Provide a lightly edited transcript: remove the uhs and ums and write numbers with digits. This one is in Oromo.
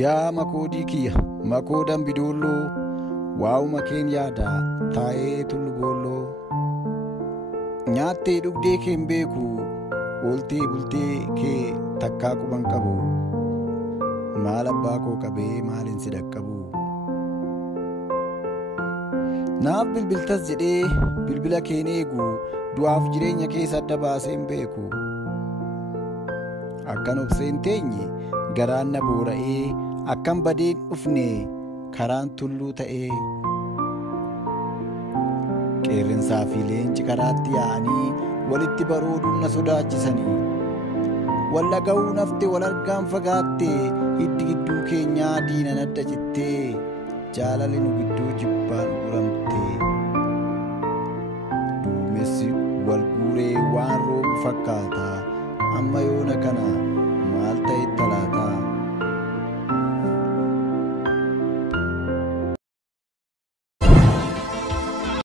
Yaa makoodii kiyya makoo dambidooloo waa'uma keen yaada taa'ee tullu boolloo. Nyaattee dhugdee keen beeku ooltee bultee kee takkaa quban qabu. Maal abbaa koo qabee maalin si dhaqqabu. Naaf bilbiltas jedhee bilbila keen eegu du'aaf jireenya keessa adda baaseen beeku. Akkan obseen teenye garaan na boora'ee akkan badeen dhufne karaan tulluu ta'ee. Qeerransaa fi leenci karaatti yaa'anii walitti barooduun na sodaachisanii. Wal dhaga'uu nafte wal argaan fagaatte hiddi gidduu keenyaa diinan adda cittee jaalala nu gidduu jibbaan uramte. Duumessi wal guuree waan roobu fakkaata amma yoona kana